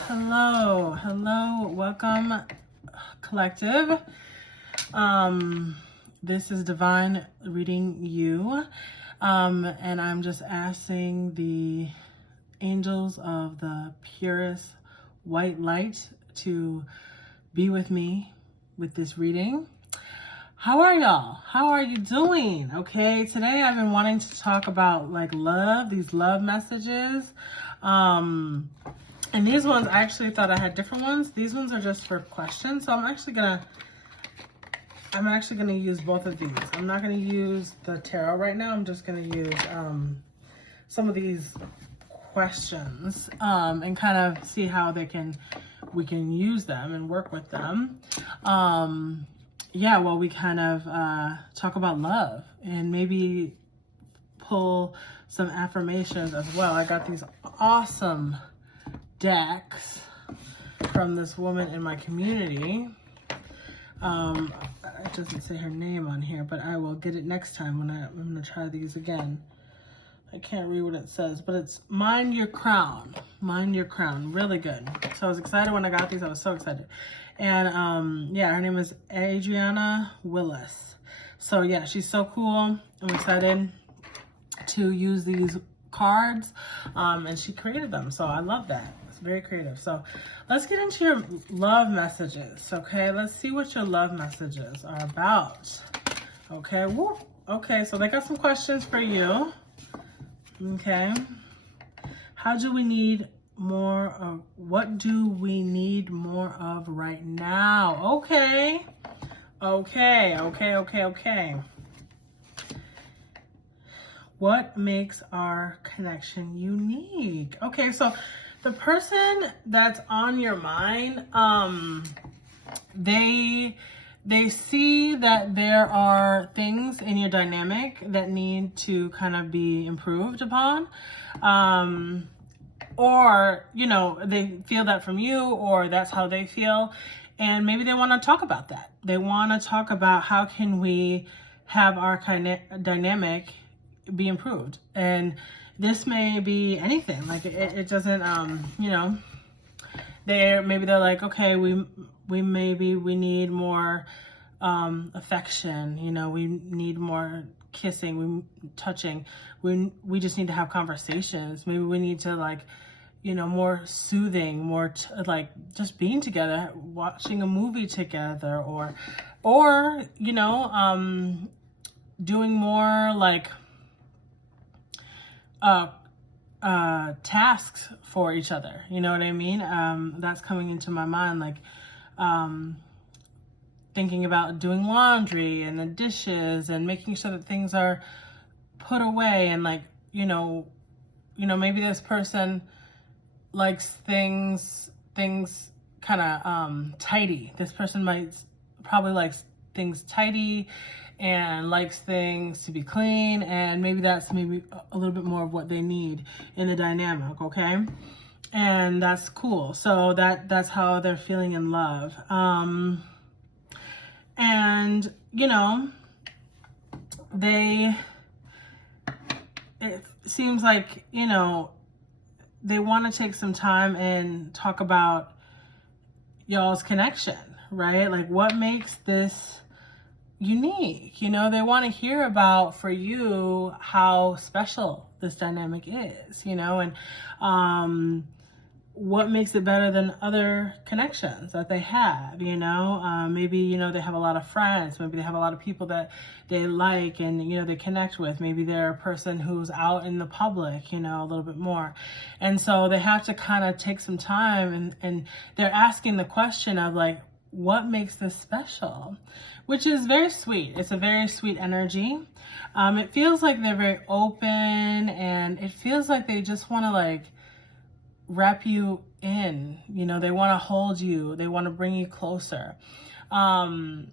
Hello, welcome, collective. This is Divine reading you, and I'm just asking the angels of the purest white light to be with me with this reading. How are y'all? How are you doing? Okay, today I've been wanting to talk about like love, these love messages. And these ones, I actually thought I had different ones. These ones are just for questions. So I'm actually gonna use both of these. I'm not gonna use the tarot right now. I'm just gonna use some of these questions and kind of see how we can use them and work with them. Well, we kind of talk about love and maybe pull some affirmations as well. I got these awesome decks from this woman in my community. It doesn't say her name on here, but I will get it next time when I'm gonna try these again. I can't read what it says, but it's Mind Your Crown. Mind Your Crown, really good. So I was excited when I got these. I was so excited. And her name is Adriana Willis. So yeah, she's so cool. I'm excited to use these cards, and she created them. So I love that. It's very creative. So let's get into your love messages. Okay, let's see what your love messages are about. Okay, woo. Okay, so they got some questions for you. Okay, how do we need more of, what do we need more of right now? Okay. What makes our connection unique? Okay, so the person that's on your mind, they see that there are things in your dynamic that need to kind of be improved upon. Or, they feel that from you, or that's how they feel. And maybe they want to talk about that. They want to talk about how can we have our dynamic be improved. And this may be anything. Like it doesn't, they're like, okay, we need more affection. We need more kissing, touching. We just need to have conversations. Maybe we need to more soothing, more just being together, watching a movie together, or doing more tasks for each other. You know what I mean? That's coming into my mind, thinking about doing laundry and the dishes and making sure that things are put away, and maybe this person likes things kind of tidy. This person probably likes things tidy and likes things to be clean, and maybe that's a little bit more of what they need in the dynamic. Okay, and that's cool. So that's how they're feeling in love. And it seems like they want to take some time and talk about y'all's connection, right? Like, what makes this unique? They want to hear about, for you, how special this dynamic is, and what makes it better than other connections that they have. Maybe they have a lot of friends, maybe they have a lot of people that they like and they connect with. Maybe they're a person who's out in the public a little bit more, and so they have to kind of take some time, and they're asking the question of what makes this special, which is very sweet. It's a very sweet energy. It feels like they're very open, and it feels like they just want to wrap you in. They want to hold you, they want to bring you closer, and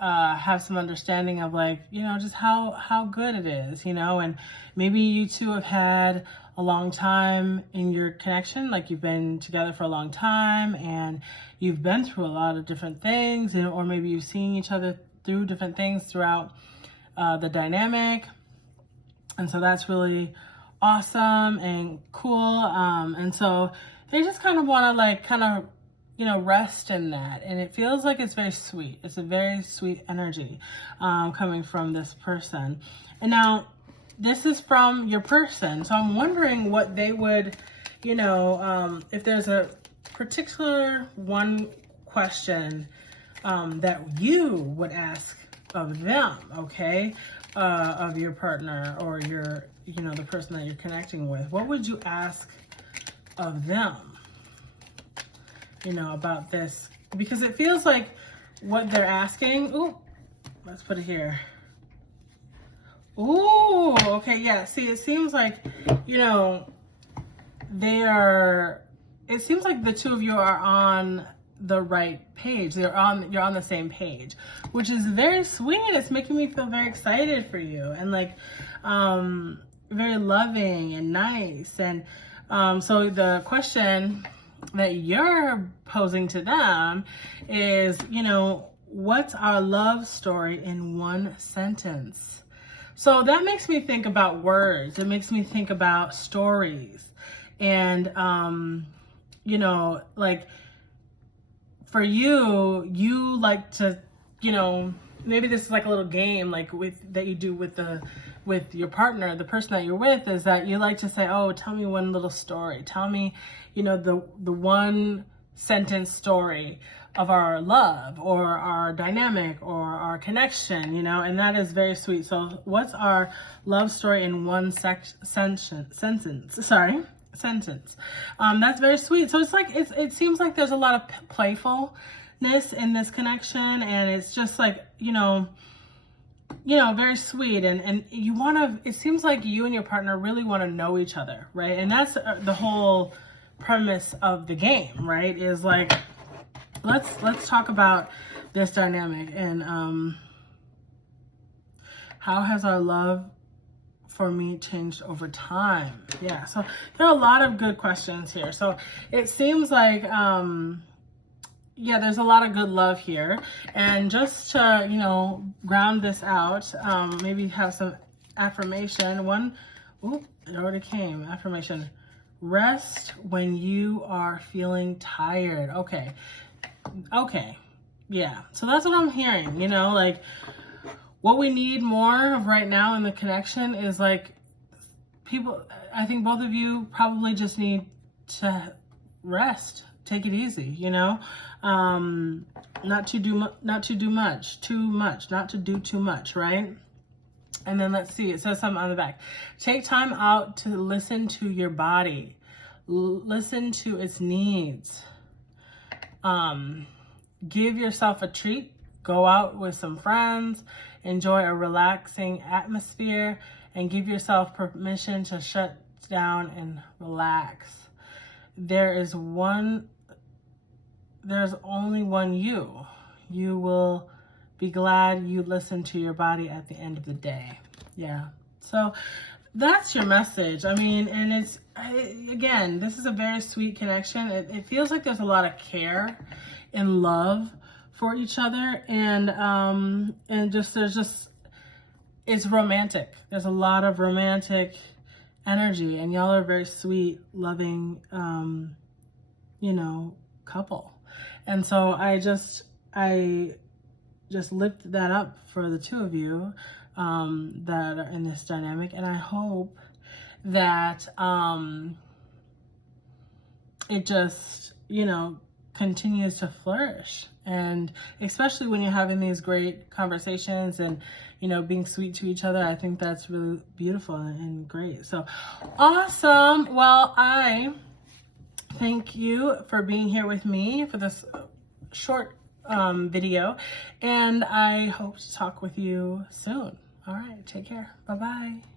have some understanding of just how good it is, and maybe you two have had a long time in your connection, you've been together for a long time and you've been through a lot of different things, or maybe you've seen each other through different things throughout the dynamic, and so that's really awesome and cool. And so they just kind of want to like kind of, you know, rest in that. And it feels like it's very sweet. It's a very sweet energy coming from this person. And now this is from your person. So I'm wondering what they would, you know, if there's a particular one question that you would ask of them, okay, of your partner or your, you know, the person that you're connecting with. What would you ask of them, you know, about this? Because it feels like what they're asking, ooh, let's put it here. Ooh, okay, yeah, see, it seems like, you know, it seems like the two of you are on the right page. You're on the same page, which is very sweet. It's making me feel very excited for you and like very loving and nice. And so the question that you're posing to them is, you know, what's our love story in one sentence? So that makes me think about words. It makes me think about stories. And you know, like for you like to, you know, maybe this is like a little game like that you do with your partner, the person that you're with, is that you like to say, oh, tell me one little story. Tell me, you know, the one sentence story of our love or our dynamic or our connection, you know, and that is very sweet. So what's our love story in one sentence? That's very sweet. So it's like, it seems like there's a lot of playfulness in this connection, and it's just like, you know, very sweet. And you want to, it seems like you and your partner really want to know each other, right? And that's the whole premise of the game, right? Is like, let's talk about this dynamic and how has our love for me changed over time? Yeah, so there are a lot of good questions here. So it seems like yeah, there's a lot of good love here. And just to, you know, ground this out, maybe have some affirmation. One, oop, it already came. Affirmation: rest when you are feeling tired. Okay, yeah, so that's what I'm hearing, you know, like what we need more of right now in the connection is like people, I think both of you probably just need to rest, take it easy, you know, not to do much, not to do too much, right? And then let's see, it says something on the back. Take time out to listen to your body, listen to its needs. Give yourself a treat, go out with some friends, enjoy a relaxing atmosphere, and give yourself permission to shut down and relax. There's only one you. You will be glad you listened to your body at the end of the day. Yeah. So that's your message. I mean, and again, this is a very sweet connection. It feels like there's a lot of care and love for each other, and it's romantic. There's a lot of romantic energy, and y'all are very sweet, loving, you know, couple. And so I just lift that up for the two of you that are in this dynamic, and I hope that it just, you know, continues to flourish. And especially when you're having these great conversations and, you know, being sweet to each other, I think that's really beautiful and great. So awesome. Well, I thank you for being here with me for this short video, and I hope to talk with you soon. All right, take care. Bye-bye.